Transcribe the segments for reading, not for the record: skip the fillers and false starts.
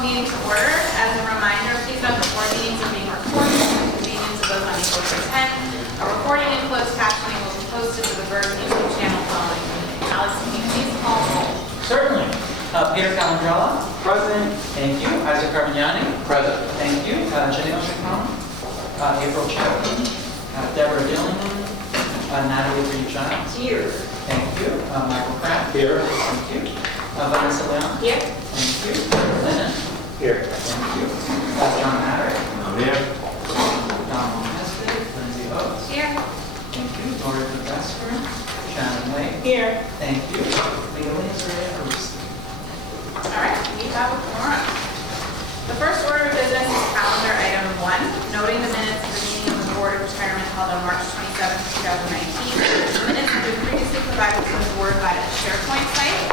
call the meeting to order. As a reminder, please note that board meetings are being recorded for the convenience of those unable to attend. A recording and closed captioning will be posted to the BERS YouTube channel following the meeting. Alex, can you please call roll? Certainly. Peter Calandrella. Present. Thank you. Isaac Carmignani. Present. Thank you. Janelle Chacon. April Chapman. Deborah Dillingham. Natalie Green-Childs. Here. Thank you. Michael Pratt. Here. Thank you. Vanessa Leon. Here. Thank you. Lennon. Here. Thank you. John Maddox. I'm here. Donald Hested. Lindsay Oates. Here. Thank you. Gloria Sylvester. Shannon Wade. Here. Thank you. Legally Israel Bruce. All right, we have a quorum. The first order of business is calendar item 1, noting the minutes of the meeting of the Board of Retirement held on March 27, 2019. The minutes have been previously provided to the board via the SharePoint site.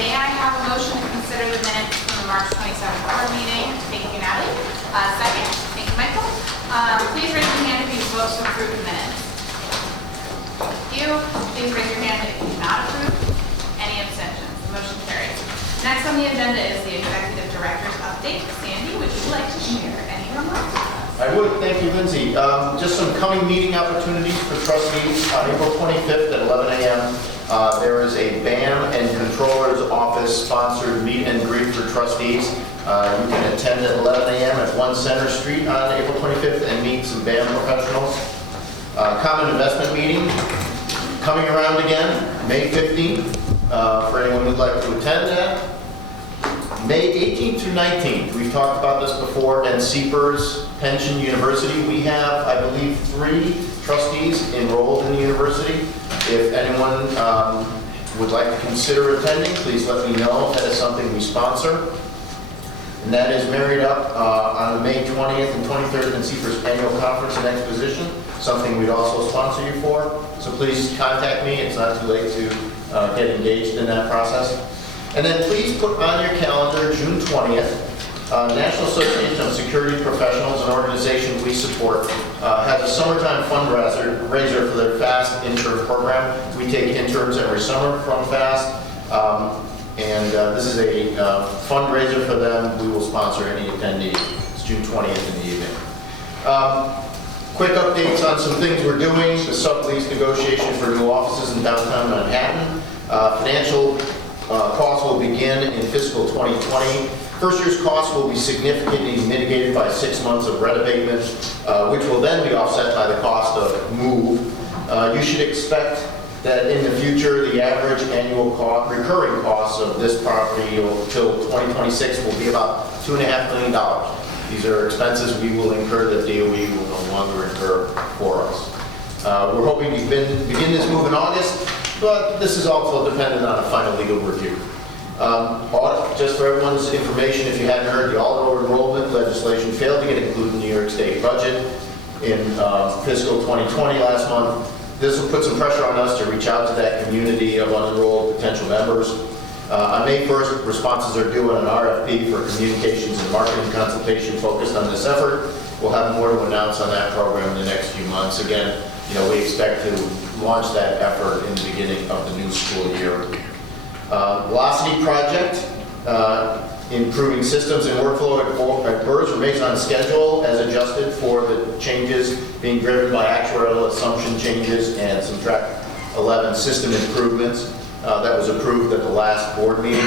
May I have a motion to consider the minutes from the March 27th board meeting? Thank you, Natalie. Second. Thank you, Michael. Please raise your hand if you vote to approve the minutes. Thank you. Please raise your hand if you do not approve. Any abstentions? The motion carries. Next on the agenda is the Executive Director's update. Sandy, would you like to share any remarks? I would. Thank you, Lindsay. Just some coming meeting opportunities for trustees. On April 25th at 11 a.m., there is a BAM and Controller's Office sponsored meet and greet for trustees. You can attend at 11 a.m. at 1 Center Street on April 25th and meet some BAM professionals. Common investment meeting coming around again, May 15th. For anyone who'd like to attend that. May 18th through 19th, we've talked about this before, and BERS Pension University. We have, I believe, 3 trustees enrolled in the university. If anyone would like to consider attending, please let me know. That is something we sponsor. And that is married up on May 20th and 23rd in BERS Annual Conference and Exposition, something we'd also sponsor you for. So please contact me. It's not too late to get engaged in that process. And then please put on your calendar June 20th. National Association of Security Professionals, an organization we support, has a summertime fundraiser for their FAST intern program. We take interns every summer from FAST. This is a fundraiser for them. We will sponsor any attendee. It's June 20th in the evening. Quick updates on some things we're doing. The sublease negotiation for new offices in downtown Manhattan. Financial costs will begin in fiscal 2020. First year's costs will be significantly mitigated by 6 months of rent abatement, which will then be offset by the cost of move. You should expect that in the future, the average annual recurring costs of this property until 2026 will be about $2.5 million. These are expenses we will incur that DOE will no longer incur for us. We're hoping to begin this move in August, but this is also dependent on a final legal review. Audit, just for everyone's information, if you hadn't heard, the auto enrollment legislation failed to get included in the New York State budget in fiscal 2020 last month. This will put some pressure on us to reach out to that community of unenrolled potential members. On May 1st, responses are due on an RFP for communications and marketing consultation focused on this effort. We'll have more to announce on that program in the next few months. Again, we expect to launch that effort in the beginning of the new school year. Velocity project, improving systems and workflow at BERS remains on schedule as adjusted for the changes being driven by actuarial assumption changes and some Track 11 system improvements. That was approved at the last board meeting.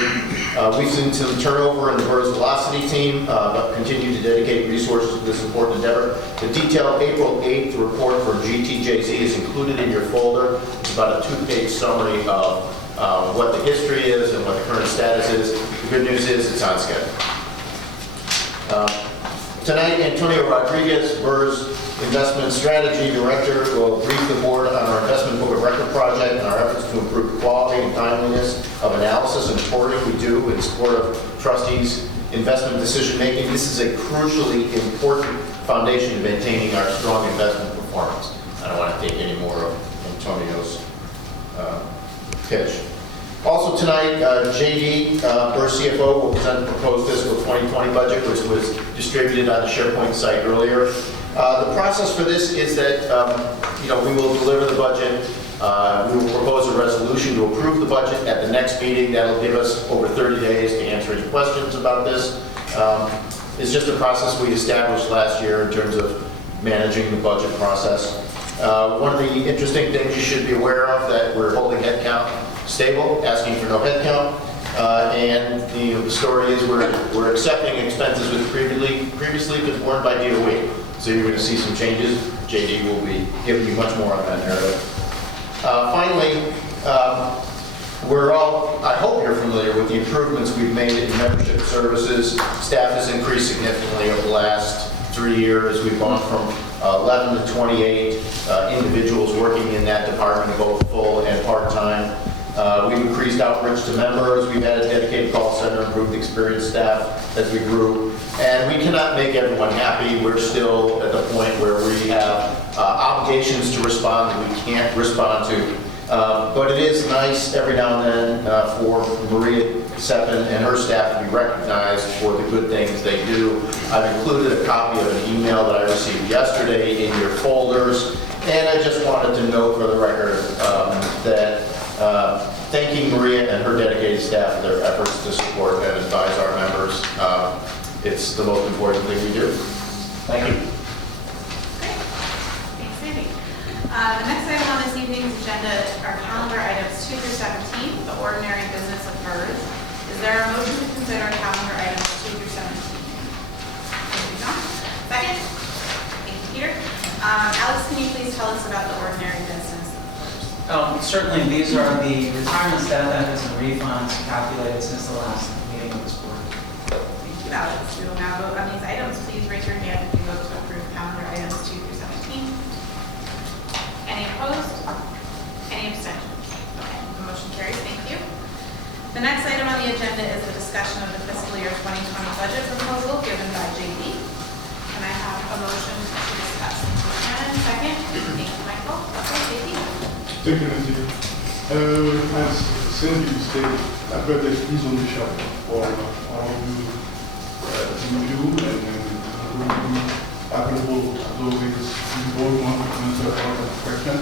We've seen some turnover in the BERS Velocity team, but continue to dedicate resources to this important endeavor. The detailed April 8th report for GTJZ is included in your folder. It's about a 2-page summary of what the history is and what the current status is. The good news is it's on schedule. Tonight, Antonio Rodriguez, BERS Investment Strategy Director, will brief the board on our investment book of record project and our efforts to improve the quality and timeliness of analysis and reporting we do in support of trustees' investment decision making. This is a crucially important foundation to maintaining our strong investment performance. I don't want to take any more of Antonio's pitch. Also tonight, JD, BERS CFO, will present the proposed fiscal 2020 budget, which was distributed on the SharePoint site earlier. The process for this is that we will deliver the budget. We will propose a resolution to approve the budget at the next meeting. That'll give us over 30 days to answer any questions about this. It's just a process we established last year in terms of managing the budget process. One of the interesting things you should be aware of that we're holding headcount stable, asking for no headcount. And the story is we're accepting expenses which previously been borne by DOE. So you're going to see some changes. JD will be giving you much more on that narrative. Finally, we're all, I hope you're familiar with the improvements we've made in membership services. Staff has increased significantly over the last 3 years. We've gone from 11 to 28 individuals working in that department, both full and part-time. We've increased outreach to members. We've added dedicated call center, improved experienced staff as we grew. And we cannot make everyone happy. We're still at the point where we have obligations to respond that we can't respond to. But it is nice every now and then for Maria Seppin and her staff to be recognized for the good things they do. I've included a copy of an email that I received yesterday in your folders. And I just wanted to note for the record that thanking Maria and her dedicated staff for their efforts to support and advise our members. It's the most important thing we do. Thank you. Great. Thanks, Sandy. The next item on this evening's agenda are calendar items 2 through 17, the ordinary business of BERS. Is there a motion to consider calendar items 2 through 17? Thank you, John. Second? Thank you, Peter. Alex, can you please tell us about the ordinary business of BERS? Certainly, these are the retirement staff benefits and refunds calculated since the last meeting of this board. Thank you, Alex. We will now vote on these items. Please raise your hand if you vote to approve calendar items 2 through 17. Any opposed? Any abstentions? Okay, the motion carries. Thank you. The next item on the agenda is the discussion of the fiscal year 2020 budget proposal given by JD. Can I have a motion to discuss? Shannon, second. Thank you, Michael. Okay, JD. Thank you, Nancy. As Sandy stated, that budget is on the shelf for all of you to review, and will be available as always in board one to answer all the questions.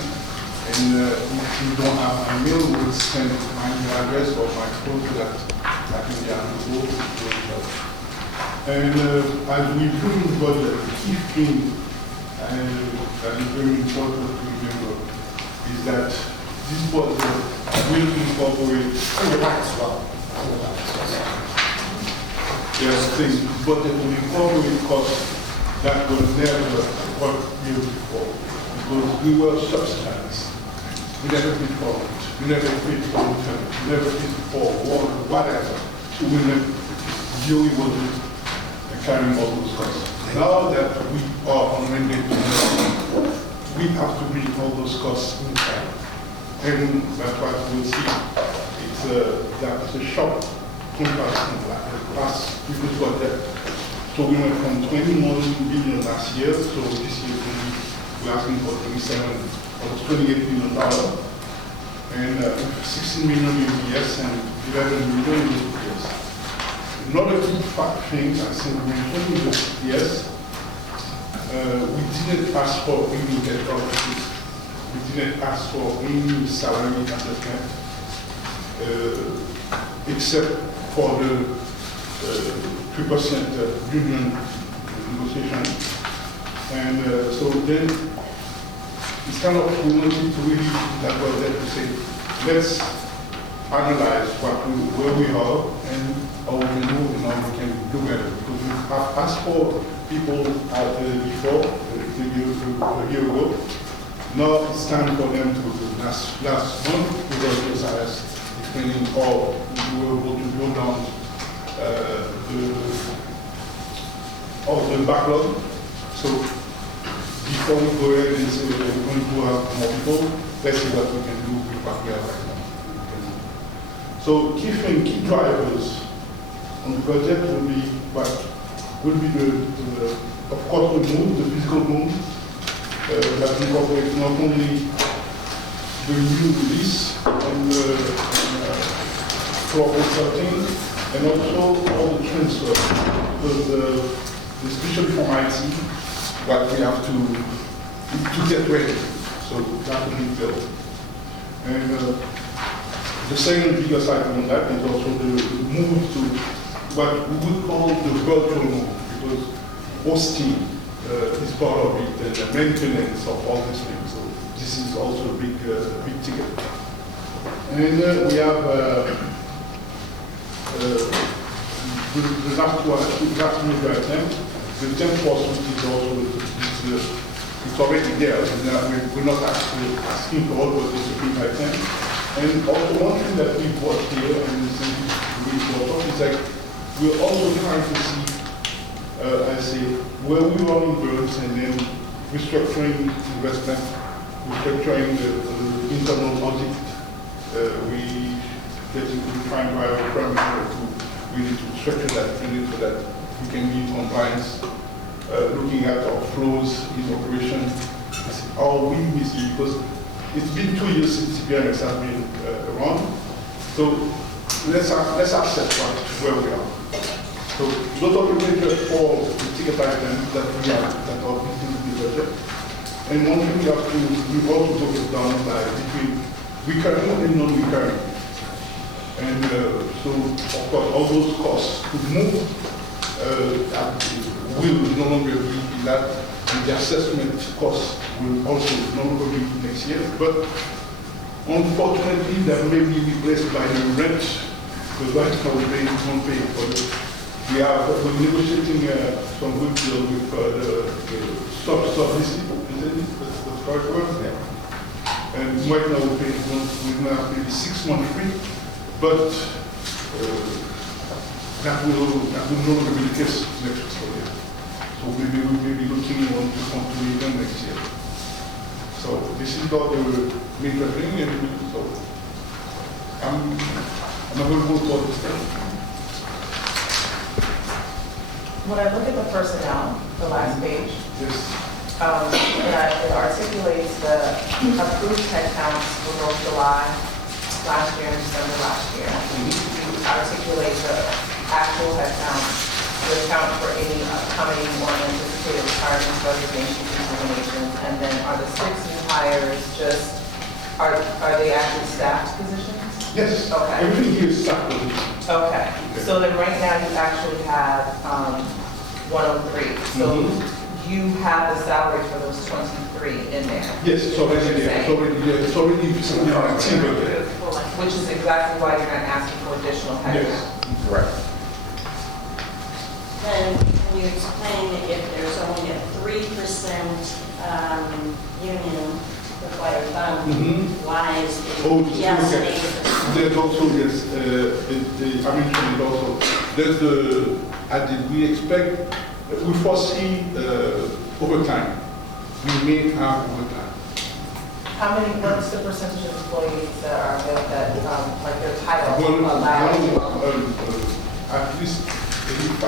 And if you don't have my mail, we'll send my email address or my phone so that I can be available to the shelf. And as we do the budget, the key thing that is very important to remember is that this budget will incorporate budget will incorporate costs that were never what year before, because we were subsidized. We never paid for it. We never paid for it. We never paid for water, whatever. So we never really wasn't carrying all those costs. Now that we are on mandate, we have to bring all those costs inside. And that's what we'll see. It's a sharp contrast in the last previous budget. So we went from 21 billion last year, so this year we're asking for 28 billion dollars, and 16 million in BS and 11 million in BS. Another two things I think we mentioned is BS. We didn't ask for any debt policies. We didn't ask for any salary adjustment, except for the 3% union negotiation. And so then it's kind of, we wanted to really that was there to say, let's analyze where we are and how we move and how we can do better. Because we have asked for people before, a year ago. Now it's time for them to do. Last month, we were just asked, explaining how we were able to go down the backlog. So before we go ahead and say we're going to have more people, let's see what we can do with what we have right now. So key drivers on the budget will be what will be of course the move, the physical move that incorporates not only the new release and floor consulting, and also all the transfer, because especially from IT, what we have to get ready. So that will be built. And the second biggest item on that is also the move to what we would call the virtual move, because hosting is part of it, and the maintenance of all these things. So this is also a big ticket. And we have the last major item, the 10 force, which is also it's already there. We're not actually asking for all, but it's a big item. And also one thing that we brought here, and this is really important, is like we're also trying to see, I say, where we are in BERS and then restructuring investment, restructuring the internal audit. We trying to have a parameter to really to structure that unit so that we can be in compliance, looking at our flows in operation. Are we missing? Because it's been 2 years since BERS has been around. So let's accept where we are. So those are the major 4 ticket items that we have that are within the budget. And one thing we also broke it down by between recurring and non-recurring. And so, of course, all those costs could move, will no longer be that, and the assessment costs will also no longer be next year. But unfortunately, that may be replaced by the rent, because right now we pay for it. We're negotiating some good deal with the sub-leasing, isn't it? That's the correct word? Yeah. And right now we have maybe 6 months free, but that will no longer be the case next fiscal year. So we may be looking on 2.2 million next year. So this is all the major thing, and so I'm available for this thing. When I look at the personnel, the last page, Yes. it articulates the approved headcounts for both July last year and December last year. You articulate the actual headcount to account for any upcoming or anticipated retirements, resignations, and terminations, and then are the 6 new hires just, are they actually staffed positions? Yes. Okay. Everything here is staff position. Okay, so then right now you actually have 103. So you have the salary for those 23 in there. Yes, it's already there. It's already there. It's already in our team there. Which is exactly why you're not asking for additional headcount. Yes. Correct. Then can you explain if there's only a 3% union required fund, why is it yes and 8%? There's also, yes, I mentioned it also, there's we expect, we foresee overtime. We may have overtime. What's the percentage of employees that are that, like their title allowed? At least 85%.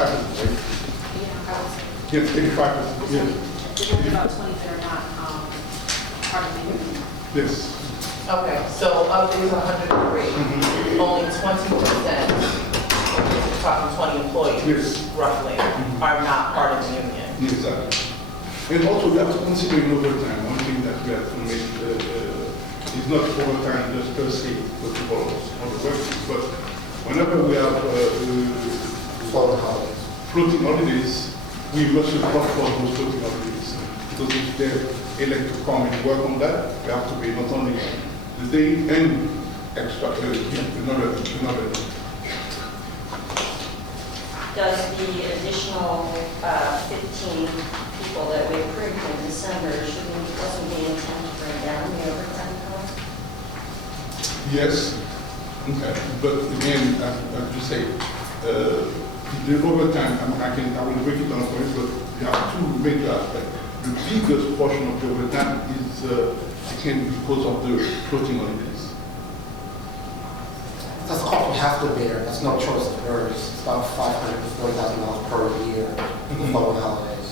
Yeah, I would say. Yes, 85%. Yes. There's about 20 that are not part of the union. Yes. Okay, so of these 103, only 20%, we're talking 20 employees, Yes. roughly, are not part of the union. Exactly. And also we have to consider in overtime. One thing that we have to make is not overtime just per se, but for on the workers, but whenever we have floating holidays, we must report for those floating holidays. Because if they elect to come and work on that, we have to pay not only the day and extra, another. Does the additional 15 people that we approved in December, wasn't the intent to bring down the overtime cost? Yes, okay. But again, as you say, the overtime, I will break it down for you, but there are 2 major aspects. The biggest portion of the overtime is again because of the floating holidays. That's the cost we have to bear. That's no choice of BERS. It's about $540,000 per year for floating holidays.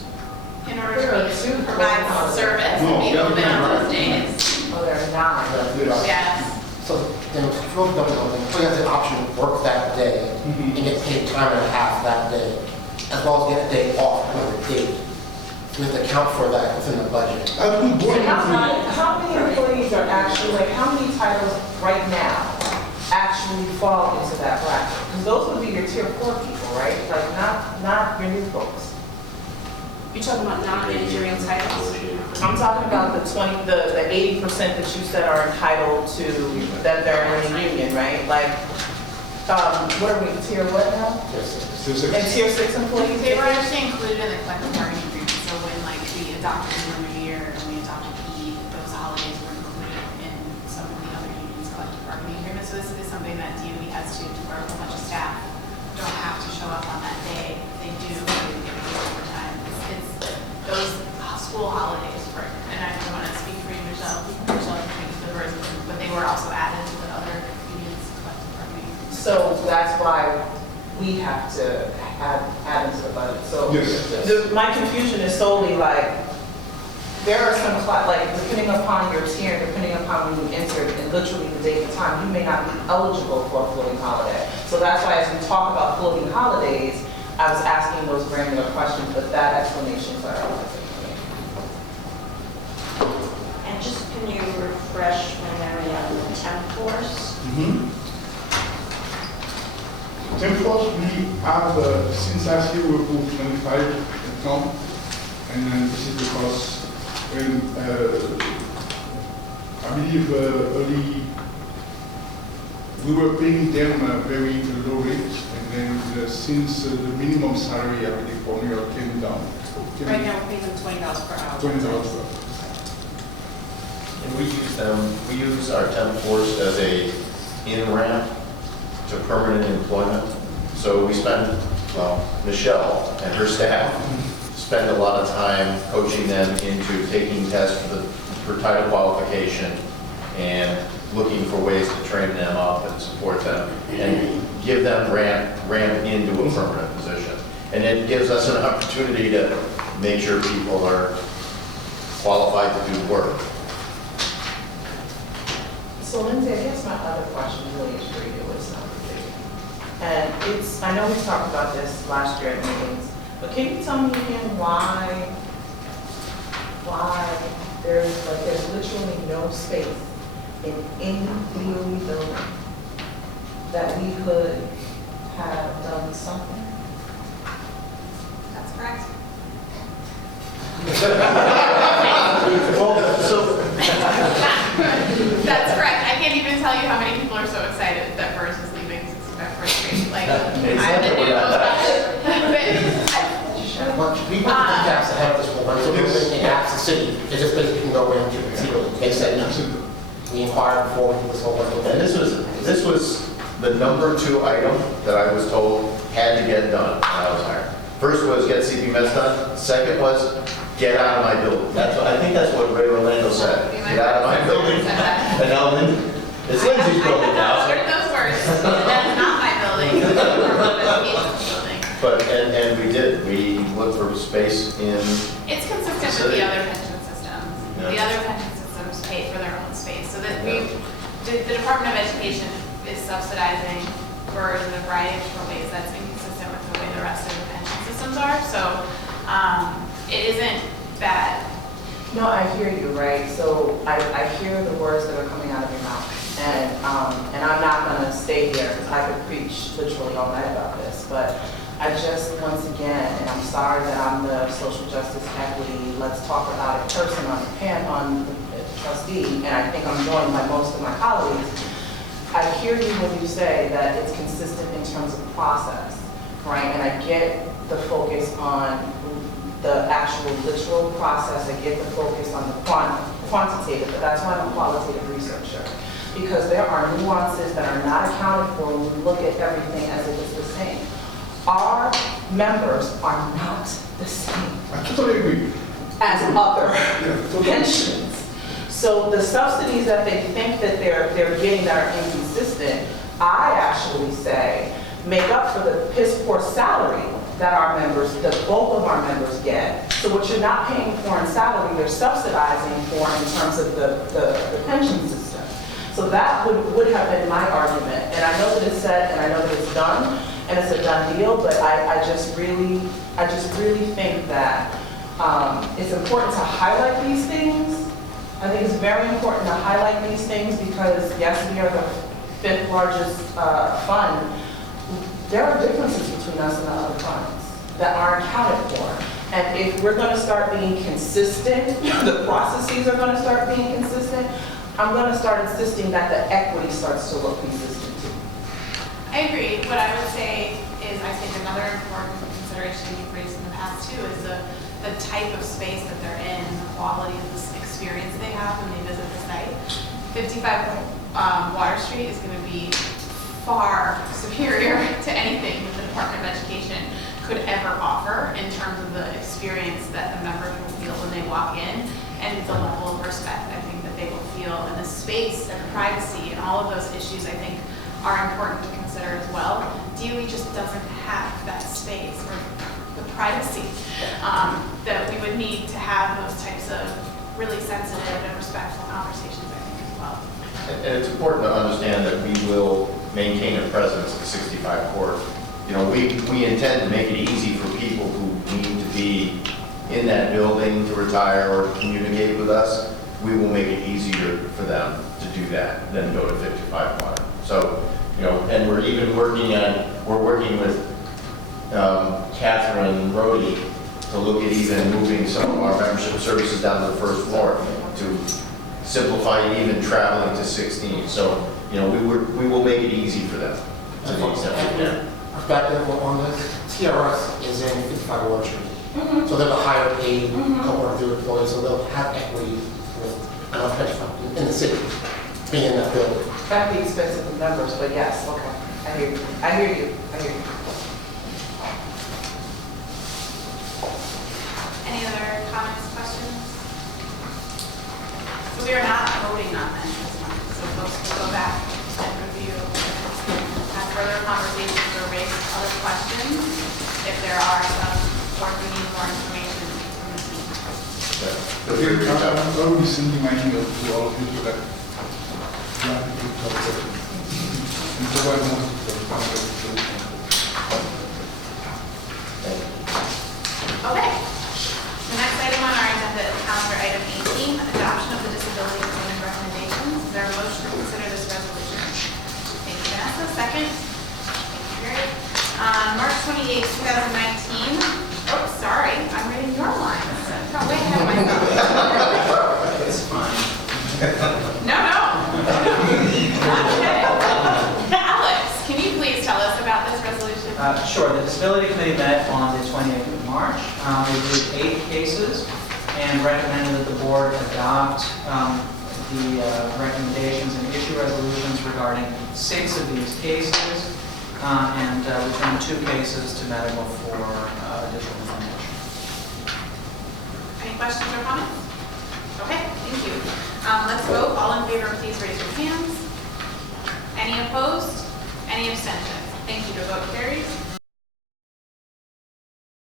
In order to provide service and be open on those days. Oh, there are 9. Yes. So then floating holidays, we have the option to work that day and get paid time and a half that day, as well as get a day off another date. We have to account for that within the budget. How many employees are actually, like, how many titles right now actually actually fall into that bracket? Because those would be your tier 4 people, right? Like not your new folks. You're talking about non-managerial titles? I'm talking about the 80% that you said are entitled to, that they're in a union, right? Like, what are we, tier what now? And tier 6 employees? They were actually included in the collective bargaining agreement, so when like we adopted the new year and we adopted PE, those holidays were included in some of the other unions' collective bargaining agreements. So this is something that DOE has to, where a whole bunch of staff don't have to show up on that day. They do, they get paid overtime. It's those school holidays, and I don't want to speak for you, Michelle, the BERS, but they were also added to the other unions' collective bargaining agreement. So that's why we have to add into the budget. So Yes. my confusion is solely like, there are some, like, depending upon your tier, depending upon when you enter, and literally the date and time, you may not be eligible for a floating holiday. So that's why as we talk about floating holidays, I was asking those granular questions, but that explanation clarifies it for me. And just can you refresh my memory on the temp force? Temp force, we have, since last year, we approved 25 account, and then this is because when, I believe early, we were paying them a very low rate, and then since the minimum salary, I believe, for New York came down. Right now, we're paying them $20 per hour. $20 per hour. And we use our temp force as a in-ramp to permanent employment. So we spend, well, Michelle and her staff spend a lot of time coaching them into taking tests for title qualification and looking for ways to train them up and support them and give them ramp into a permanent position. And it gives us an opportunity to make sure people are qualified to do work. So Lindsay, I guess my other question really is for you, it's not for you. And it's, I know we talked about this last year at meetings, but can you tell me again why there's literally no space in any DOE building that we could have done something? That's correct. That's correct. I can't even tell you how many people are so excited that BERS is leaving at first grade. Like, I'm the new We put the apps ahead of this one, so we're making apps the city, it just basically can go into the zero. They said no. We inquired before we did this whole thing. And this was the number 2 item that I was told had to get done when I was hired. First was get CP Meds done. Second was get out of my building. I think that's what Ray Orlando said. Get out of my building. And now it's Lindsay's building now. What are those words? That's not my building. But, and we did. We looked for space in. It's consistent with the other pension systems. Yeah. The other pension systems pay for their own space. So that the Department of Education is subsidizing BERS in a variety of different ways. That's inconsistent with the way the rest of the pension systems are. So it isn't that. No, I hear you, right? So I hear the words that are coming out of your mouth. And I'm not going to stay here because I could preach literally all night about this. But I just, once again, and I'm sorry that I'm the social justice equity, let's talk about it person on the trustee, and I think I'm joined by most of my colleagues. I hear you when you say that it's consistent in terms of process, right? And I get the focus on the actual literal process. I get the focus on the quantitative, but that's why I'm a qualitative researcher. Because there are nuances that are not accounted for when we look at everything as if it's the same. Our members are not the same I totally agree. as other totally. pensions. So the subsidies that they think that they're getting that are inconsistent, I actually say, make up for the piss poor salary that our members, the bulk of our members get. So what you're not paying for in salary, you're subsidizing for in terms of the pension system. So that would have been my argument. And I know that it's said, and I know that it's done, and it's a done deal, but I just really think that it's important to highlight these things. I think it's very important to highlight these things because yes, we are the fifth largest fund, there are differences between us and the other funds that aren't accounted for. And if we're going to start being consistent, the processes are going to start being consistent, I'm going to start insisting that the equity starts to look consistent too. I agree. What I would say is, I think another important consideration you've raised in the past too is the type of space that they're in, and the quality of this experience they have when they visit the site. 55 Water Street is going to be far superior to anything that the Department of Education could ever offer in terms of the experience that the members will feel when they walk in, and the level of respect I think that they will feel, and the space and the privacy and all of those issues I think are important to consider as well. DOE just doesn't have that space or the privacy that we would need to have those types of really sensitive and respectful conversations, I think, as well. And it's important to understand that we will maintain a presence at 65 Court. You know, we intend to make it easy for people who need to be in that building to retire or communicate with us. We will make it easier for them to do that than go to 55 Water. So, you know, and we're working with Catherine Rohde to look at even moving some of our membership services down to the first floor to simplify even traveling to 16. So, you know, we will make it easy for them to the extent we can. Perspective on this, TRS is in 55 Water Street. So they're the higher paid couple of their employees, so they'll have equity with hedge fund in the city, being in that building. At the expense of the members, but yes, okay. I hear you. I hear you. I hear you. Any other comments, questions? So we are not voting on that this month, so folks will go back and review, have further conversations or raise other questions if there are some, or if we need more information from the team. Okay, I will be sending my email to all of you so that you have to do conversation. And provide more conversation. Okay. The next item on our agenda is calendar item 18, adoption of the disability employment recommendations. Is there a motion to consider this resolution? Thank you, Vanessa. Second. Thank you, Gary. March 28, 2019. Oh, sorry. I'm reading your lines. I'm way ahead of myself. It's fine. No. Okay. Alex, can you please tell us about this resolution? Sure. The Disability Committee met on the 28th of March. We reviewed 8 cases and recommended that the board adopt the recommendations and issue resolutions regarding 6 of these cases and return 2 cases to medical for additional information. Any questions or comments? Okay, thank you. Let's vote. All in favor, please raise your hands. Any opposed? Any abstentions? Thank you. The vote carries.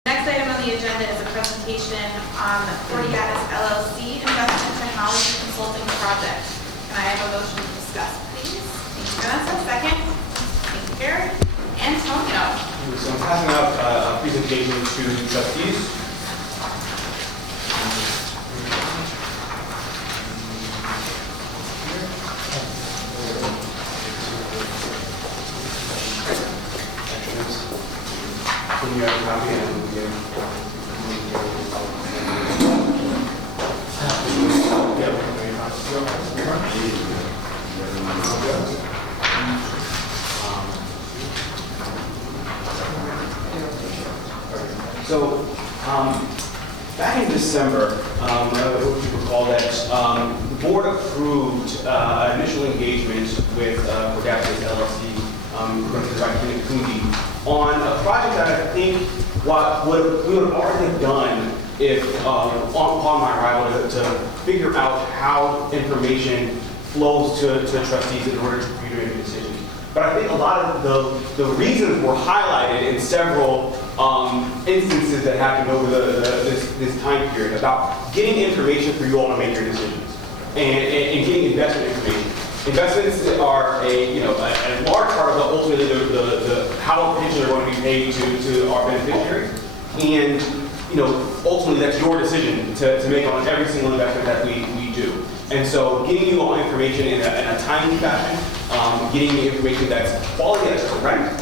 Next item on the agenda is a presentation on the Fortiatis LLC Investment Technology Consulting Project. Can I have a motion to discuss, please? Thank you, Vanessa. Second. Thank you, Gary. Antonio. So I'm passing out a presentation to trustees. Can you have a copy and we'll give So, back in December, I hope you recall that the board approved initial engagement with Fortiatis LLC, represented by Clinic Kundi, on a project that I think what we would have already done if upon my arrival to figure out how information flows to trustees in order for you to make a decision. But I think a lot of the reasons were highlighted in several instances that happened over this time period about getting information for you all to make your decisions and getting investment information. Investments are a large part of ultimately the how pensions are going to be paid to our beneficiaries, and ultimately that's your decision to make on every single investment that we do. And so getting you all information in a timely fashion, getting the information that's quality, that's correct,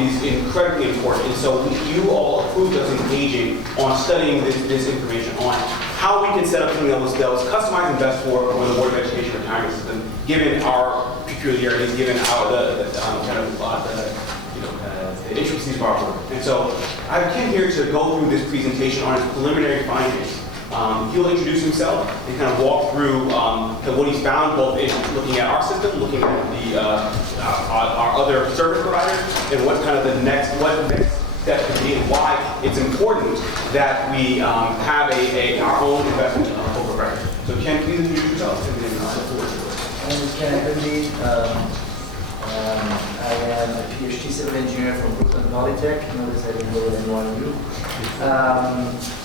is incredibly important. And so you all approved us engaging on studying this information, on how we can set up something that was customized and best for the Board of Education retirement system, given our peculiarities, given our the intricacies of our work. And so I came here to go through this presentation on his preliminary findings. He'll introduce himself and kind of walk through what he's found, both in looking at our system, looking at our other service providers, and what next step could be, and why it's important that we have our own investment over record. So Ken, please introduce yourself. And then My name is Ken Everly. I am a PhD civil engineer from Brooklyn Polytech. Notice I didn't go with NYU.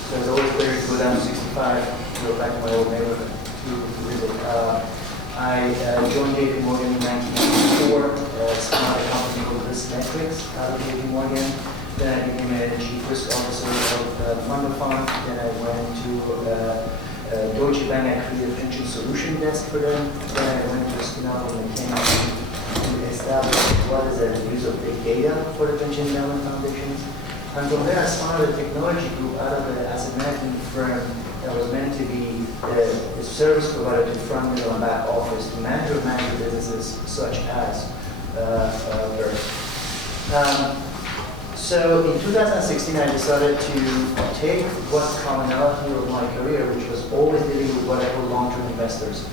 So it's always better to go down to 65, go back to my old neighborhood to visit. I joined JP Morgan in 1994, started a company called Risk Metrics out of JP Morgan. Then I became a chief risk officer of Fund of Fund. Then I went to Deutsche Bank. I created a pension solution desk for them. Then I went to Spinal and McKinsey to establish what is the use of big data for the pension endowment foundations. And from there, I started a technology group out of the asset management firm that was meant to be the service provider to front, middle, and back office to manage businesses such as BERS. So in 2016, I decided to take what's commonality of my career, which was always dealing with what I call long-term investors,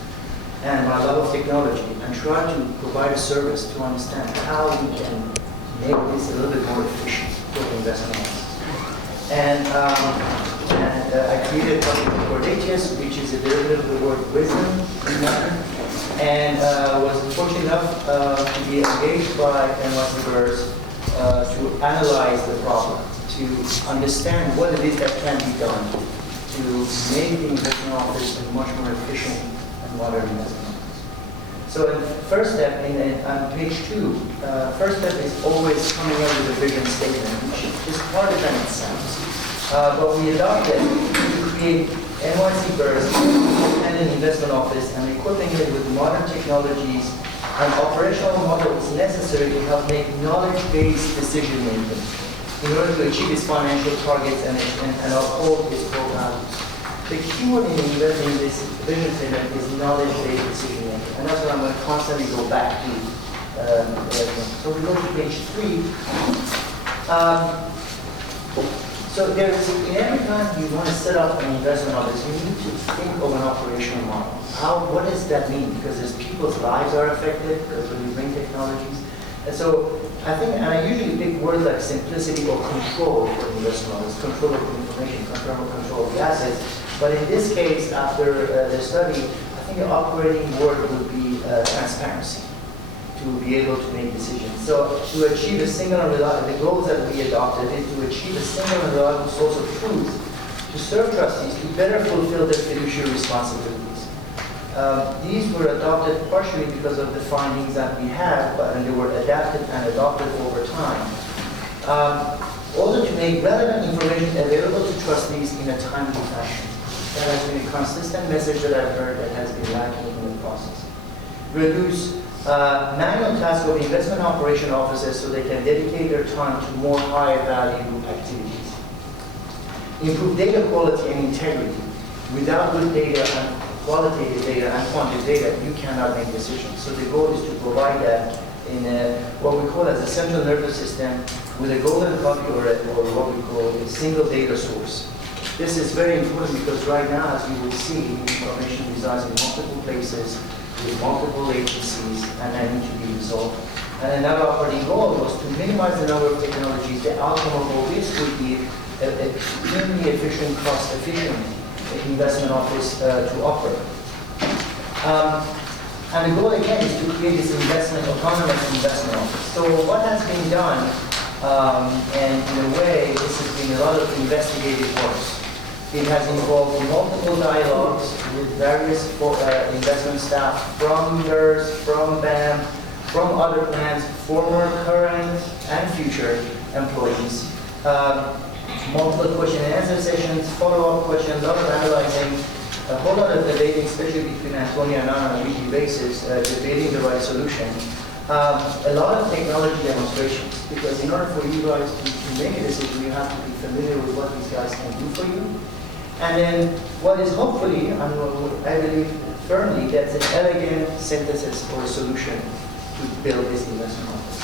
and my love of technology, and try to provide a service to understand how we can make this a little bit more efficient for the investment office. And I created something called ATS, which is a derivative of the word wisdom, and was fortunate enough to be engaged by NYC BERS to analyze the problem, to understand what it is that can be done to make the investment office a much more efficient and modern investment office. So the first step, on page 2, first step is always coming up with a vision statement, which is harder than it sounds. But we adopted to create NYC BERS, independent investment office, and equipping it with modern technologies and operational models necessary to help make knowledge-based decision-making in order to achieve its financial targets and uphold its core values. The keyword in this vision statement is knowledge-based decision-making, and that's what I'm going to constantly go back to. So we go to page 3. So in every time you want to set up an investment office, you need to think of an operational model. What does that mean? Because as people's lives are affected, because when you bring technologies. And so I think, and I usually pick words like simplicity or control for investment office, control of the information, control of the assets. But in this case, after the study, I think the operating word would be transparency, to be able to make decisions. So to achieve a single and reliable, the goals that we adopted is to achieve a single and reliable source of truth, to serve trustees to better fulfill their fiduciary responsibilities. These were adopted partially because of the findings that we have, and they were adapted and adopted over time. Also to make relevant information available to trustees in a timely fashion. That has been a consistent message that I've heard that has been lacking in the process. Reduce manual tasks of investment operation officers so they can dedicate their time to more higher value activities. Improve data quality and integrity. Without good data and qualitative data and quantitative data, you cannot make decisions. So the goal is to provide that in what we call as a central nervous system with a golden copy or what we call a single data source. This is very important because right now, as you will see, information resides in multiple places with multiple agencies, and that need to be resolved. And another operating goal was to minimize the number of technologies. The outcome of all this would be an extremely efficient, cost-efficient investment office to operate. And the goal again is to create this autonomous investment office. So what has been done, and in a way, this has been a lot of investigative work. It has involved multiple dialogues with various investment staff from BERS, from BAM, from other plans, former, current, and future employees. Multiple question and answer sessions, follow-up questions, a lot of analyzing, a whole lot of debating, especially between Antonio and I on a weekly basis, debating the right solution. A lot of technology demonstrations, because in order for you guys to make a decision, you have to be familiar with what these guys can do for you. And then what is hopefully, I believe firmly, that's an elegant synthesis or a solution to build this investment office.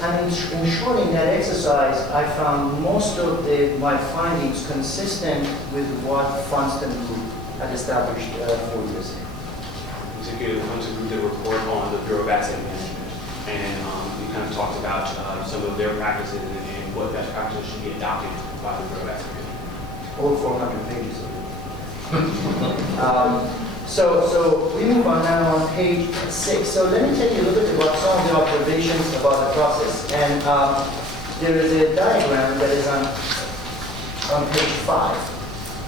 And in short, in that exercise, I found most of my findings consistent with what Funston Group had established 4 years ago. Executive Funston Group did a report on the Bureau of Asset Management, and we kind of talked about some of their practices and what best practices should be adopted by the Bureau of Asset Management. Over 400 pages of it. So we move on now on page 6. So let me tell you a little bit about some of the observations about the process. And there is a diagram that is on page 5.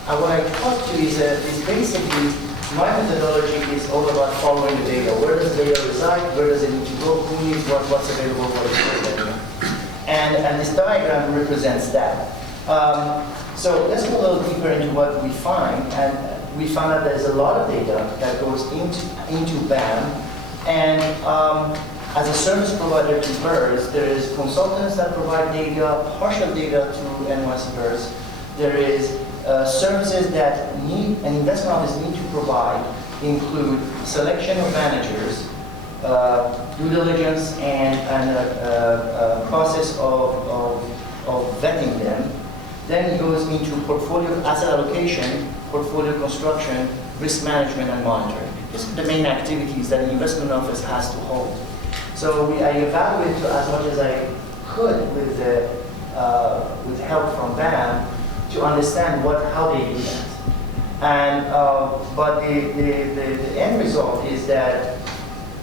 And what I talk to is basically my methodology is all about following the data. Where does the data reside? Where does it need to go? Who needs what? What's available? What is available? And this diagram represents that. So let's go a little deeper into what we find. And we found that there's a lot of data that goes into BAM. And as a service provider to BERS, there is consultants that provide data, partial data to NYC BERS. There is services that an investment office need to provide include selection of managers, due diligence, and a process of vetting them. Then it goes into portfolio asset allocation, portfolio construction, risk management, and monitoring. These are the main activities that an investment office has to hold. So I evaluated as much as I could with help from BAM to understand how they do that. And but the end result is that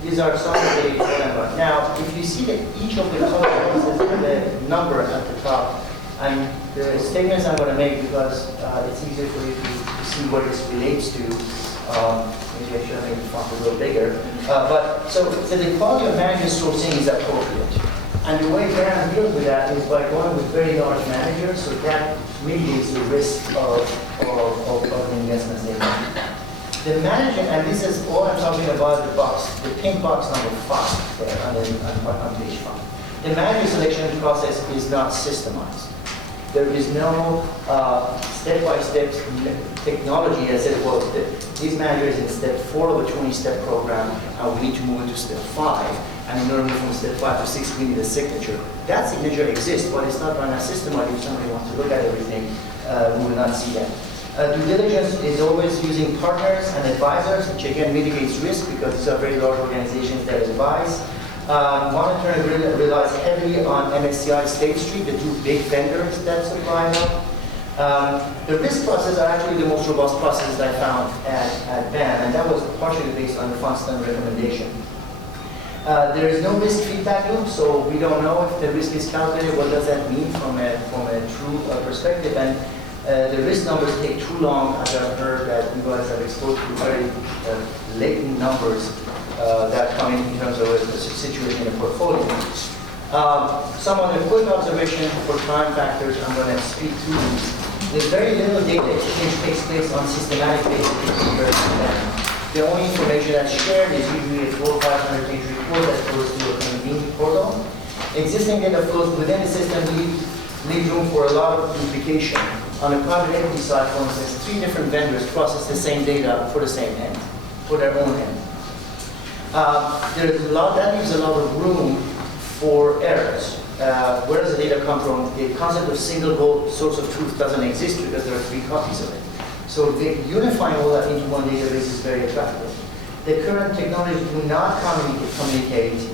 these are some of the elements. Now, if you see that each of the columns has a number at the top, and the statements I'm going to make because it's easier for you to see what this relates to. Maybe I should have made the font a little bigger. So the quality of manager sourcing is appropriate. And the way BAM deals with that is by going with very large managers, so that mitigates the risk of the investments they make. The manager, and this is all I'm talking about, the pink box number 5 there on page 5. The manager selection process is not systemized. There is no step-by-step technology that says, well, these managers in step 4 of a 20-step program, and we need to move into step 5. And in order to move from step 5 to 6, we need a signature. That signature exists, but it's not run as systematic. If somebody wants to look at everything, we will not see that. Due diligence is always using partners and advisors, which again mitigates risk because these are very large organizations that advise. Monitoring relies heavily on MSCI State Street, the 2 big vendors that supply them. The risk process are actually the most robust processes I found at BAM, and that was partially based on the Funston recommendation. There is no risk feedback loop, so we don't know if the risk is calculated. What does that mean from a true perspective? And the risk numbers take too long, as I've heard that you guys have exposed to very latent numbers that come in terms of the situation in a portfolio. Some other quick observation for time factors I'm going to speak to. There's very little data exchange takes place on systematic basis compared to BAM. The only information that's shared is usually a 400 or 500 page report that goes to a convened portal. Existing data flows within the system leave room for a lot of duplication. On the private equity side, for instance, 3 different vendors process the same data for the same end, for their own end. That leaves a lot of room for errors. Where does the data come from? The concept of single gold source of truth doesn't exist because there are 3 copies of it. So unifying all that into one database is very attractive. The current technologies do not communicate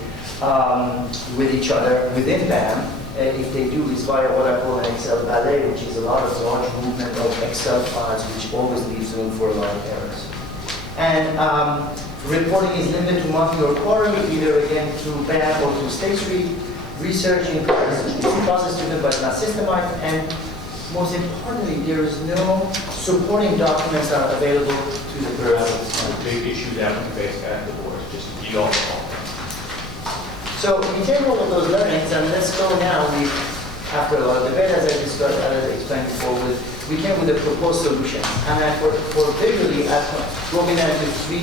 with each other within BAM. If they do, it's via what I call an Excel ballet, which is a lot of large movement of Excel files, which always leaves room for a lot of errors. And reporting is limited to monthly or quarterly, either again through BAM or through State Street. Research in process driven but not systemized, and most importantly, there is no supporting documents that are available to the BERS. That's a big issue that we face at the board, just eat all the all. So we take all of those learnings, and let's go now. After a lot of debate, as I explained before, with we came with a proposed solution. And for visually, I've broken down into 3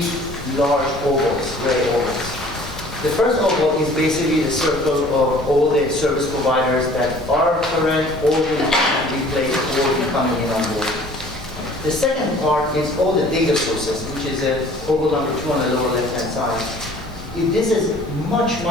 large ovals, gray ovals. The first oval is basically the circle of all the service providers that are current or will be replaced or be coming in on board. The second part is all the data sources, which is oval number 2 on the lower left-hand side. This is much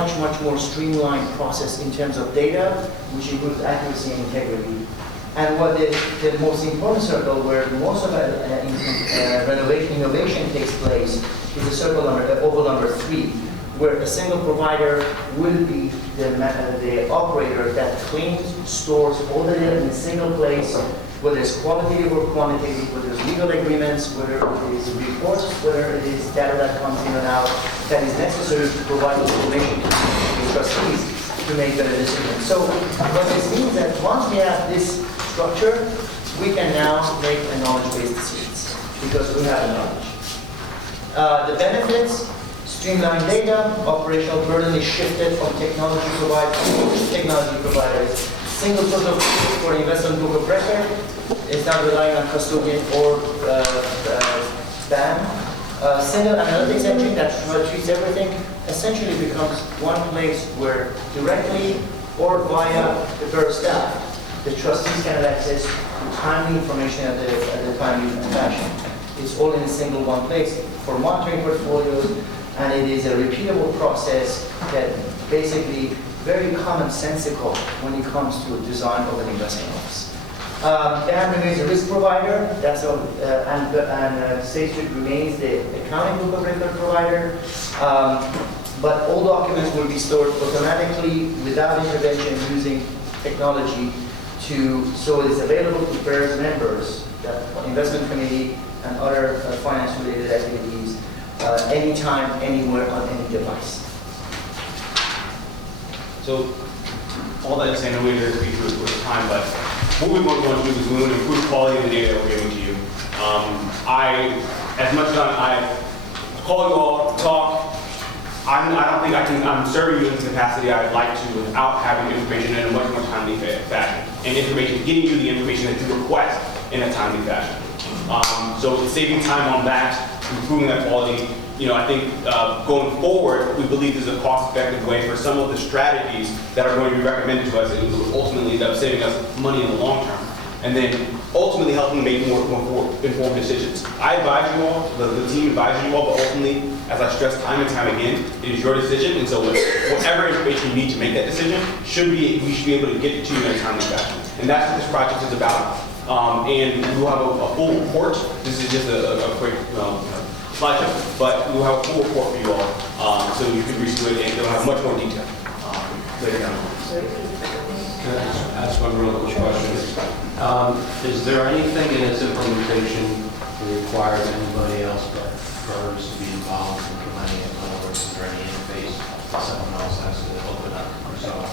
more streamlined process in terms of data, which improves accuracy and integrity. And what the most important circle where most of renovation innovation takes place is the circle oval number 3, where a single provider will be the operator that cleans, stores all the data in a single place, whether it's qualitative or quantitative, whether it's legal agreements, whether it is reports, whether it is data that comes in and out, that is necessary to provide information to the trustees to make better decisions. So what this means is that once we have this structure, we can now make a knowledge-based decisions because we have the knowledge. The benefits, streamlined data, operational burden is shifted from technology providers. Single source of truth for investment book of record is not relying on custodian or BAM. Single analytics engine that treats everything essentially becomes one place where directly or via the BERS staff, the trustees can have access to timely information at the timely fashion. It's all in a single one place for monitoring portfolios, and it is a repeatable process that basically very commonsensical when it comes to design of an investment office. BAM remains a risk provider, and State Street remains the accounting book of record provider, but all documents will be stored automatically without intervention using technology so it is available to BERS members, the investment committee and other finance-related activities, anytime, anywhere, on any device. So, all that to say, I know we're here to speak for time, but what we want to do is we want to improve quality of the data that we're giving to you. As much as I call you all, talk, I don't think I'm serving you in the capacity I'd like to without having information in a much more timely fashion. And getting you the information that you request in a timely fashion. So saving time on that, improving that quality. I think going forward, we believe there's a cost-effective way for some of the strategies that are going to be recommended to us and will ultimately end up saving us money in the long term. And then ultimately helping make more informed decisions. I advise you all, the team advises you all, but ultimately, as I stress time and time again, it is your decision. And so whatever information you need to make that decision, we should be able to get it to you in a timely fashion. And that's what this project is about. And we'll have a full report. This is just a quick slideshow, but we'll have a full report for you all, so you can read through it and it'll have much more detail later down. Can I just ask one real quick question? Is there anything in this implementation that requires anybody else but BERS to be involved in implementing it? In other words, is there any interface that someone else has to open up themselves?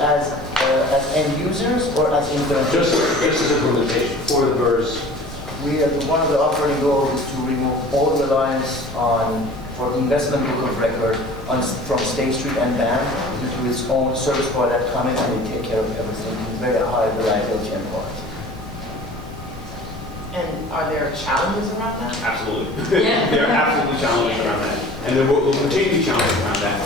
As end users or as implementation? Just as implementation for the BERS. One of the operating goals is to remove all reliance for investment book of record from State Street and BAM into its own service provider that come in and they take care of everything. It's very high reliability and quality. And are there challenges around that? Absolutely. There are absolutely challenges around that. And there will continue to be challenges around that.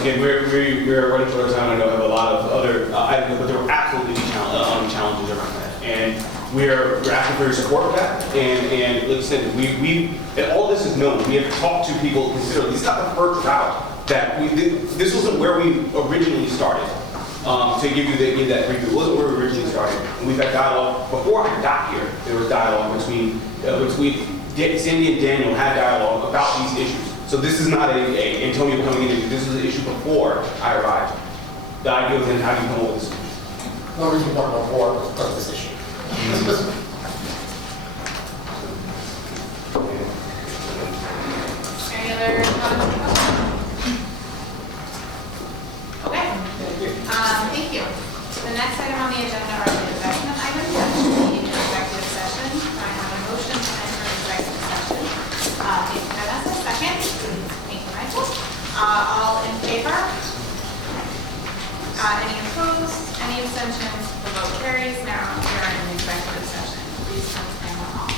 Again, we're running short of time. I know I have a lot of other items, but there will absolutely be challenges around that. And we're asking for your support with that. And like I said, and all this is known. We have talked to people considerably. This is not the first route that this wasn't where we originally started. To give that preview, it wasn't where we originally started. And we've had dialogue. Before I got here, there was dialogue between Sandy and Daniel had dialogue about these issues. So this is not a Antonio coming in. This is an issue before I arrived. The idea was then how do you come up with this solution? No reason to talk about more of this issue. Any other comments? Okay. Thank you. The next item on the agenda are the investment items that should be in executive session. I have a motion to enter executive session. Thank you, Vanessa. Second. Thank you, Michael. All in favor? Any opposed? Any abstentions? The vote carries. Now we are in an executive session. Please turn the camera on.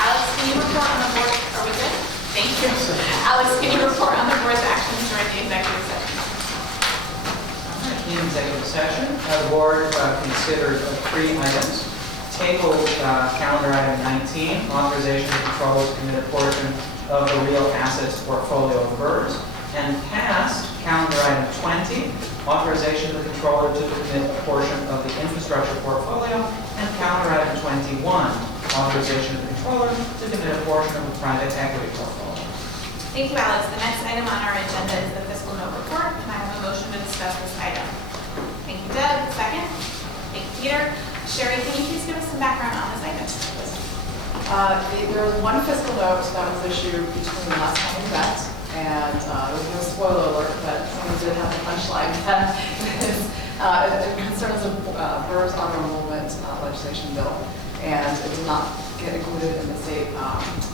Alex, can you report on the board? Are we good? Thank you. Alex, can you report on the board's actions during the executive session? In executive session, the board considered 3 items. Tabled calendar item 19, authorization of controllers to commit a portion of the real assets portfolio of BERS, and passed calendar item 20, authorization of the controller to commit a portion of the infrastructure portfolio, and calendar item 21, authorization of the controller to commit a portion of the private equity portfolio. Thank you, Alex. The next item on our agenda is the fiscal note report. Can I have a motion to discuss this item? Thank you, Deb. Second. Thank you, Peter. Sherry, can you please give us some background on this item? There was one fiscal note that was issued between the last time we met, and there was no spoiler alert, but someone did have a punchline. It concerns the BERS auto enrollment legislation bill, and it did not get included in the state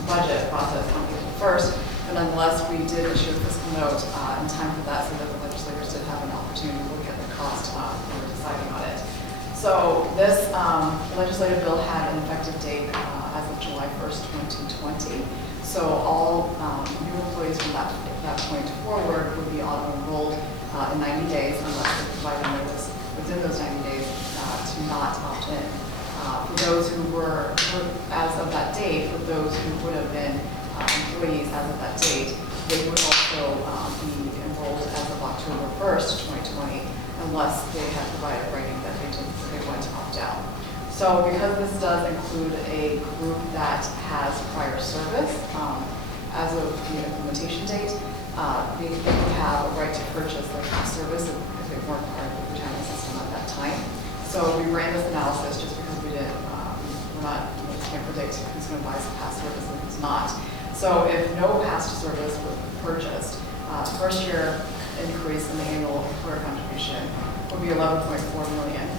budget process on April 1st. But nonetheless, we did issue a fiscal note in time for that, so that the legislators did have an opportunity to look at the cost when we were deciding on it. So this legislative bill had an effective date as of July 1st, 2020. So all new employees from that point forward would be auto-enrolled in 90 days unless they provide a notice within those 90 days to not opt in. For those who were, as of that date, for those who would have been employees as of that date, they would also be enrolled as of October 1st, 2020, unless they had provided writing that they want to opt out. So because this does include a group that has prior service, as of the implementation date, they would have a right to purchase their service if they weren't part of the retirement system at that time. So we ran this analysis just because we can't predict who's going to buy some past service and who's not. So if no past service was purchased, first year increase in the annual employer contribution would be $11.4 million.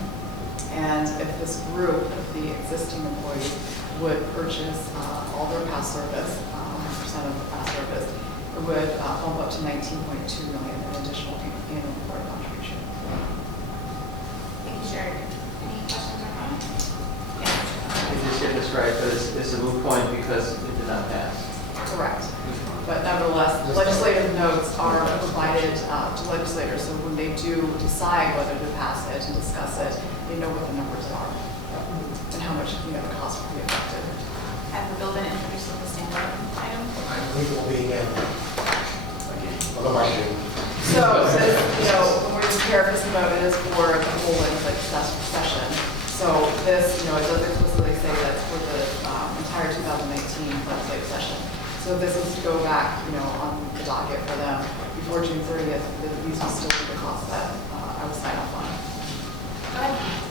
And if this group, if the existing employees would purchase all their past service, 100% of past service, it would bump up to $19.2 million in additional annual employer contribution. Thank you, Sherry. Any questions or comments? Yes. You just get this right, but it's a moot point because it did not pass. Correct. But nevertheless, legislative notes are provided to legislators, so when they do decide whether to pass it and discuss it, they know what the numbers are and how much the cost will be affected. Has the bill been introduced as a standard item? I believe it will be again. Otherwise, So, when we prepare this note, it is for the whole legislative session. So this, it does explicitly say that it's for the entire 2019 legislative session. So this is to go back, on the docket for them before June 30th. These will still be the costs that I will sign off on. Go ahead.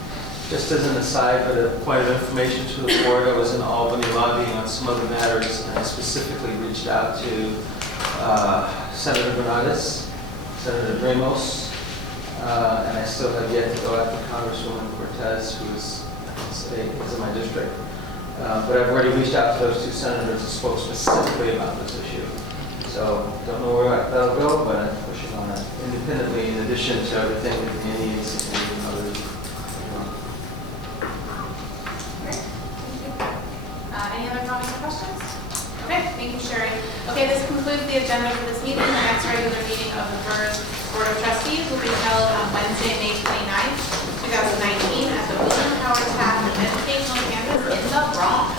Just as an aside, but a point of information to the board, I was in Albany lobbying on some other matters, and I specifically reached out to Senator Bernardes, Senator Ramos, and I still have yet to go after Congresswoman Cortez, who is in my district. But I've already reached out to those 2 senators and spoke specifically about this issue. So don't know where that'll go, but I'm pushing on it independently in addition to everything that Danny is and others. Great. Thank you. Any other comments or questions? Okay, thank you, Sherry. Okay, this concludes the agenda for this meeting. The next regular meeting of the BERS Board of Trustees will be held on Wednesday, May 29th, 2019 at the William Howard Taft Educational Campus in the Bronx.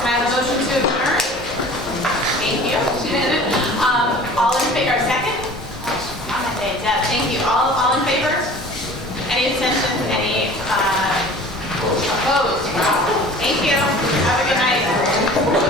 Can I have a motion to adjourn? Thank you. All in favor, second? I'm going to say Deb. Thank you. All in favor? Any abstentions? Any opposed? Thank you. Have a good night.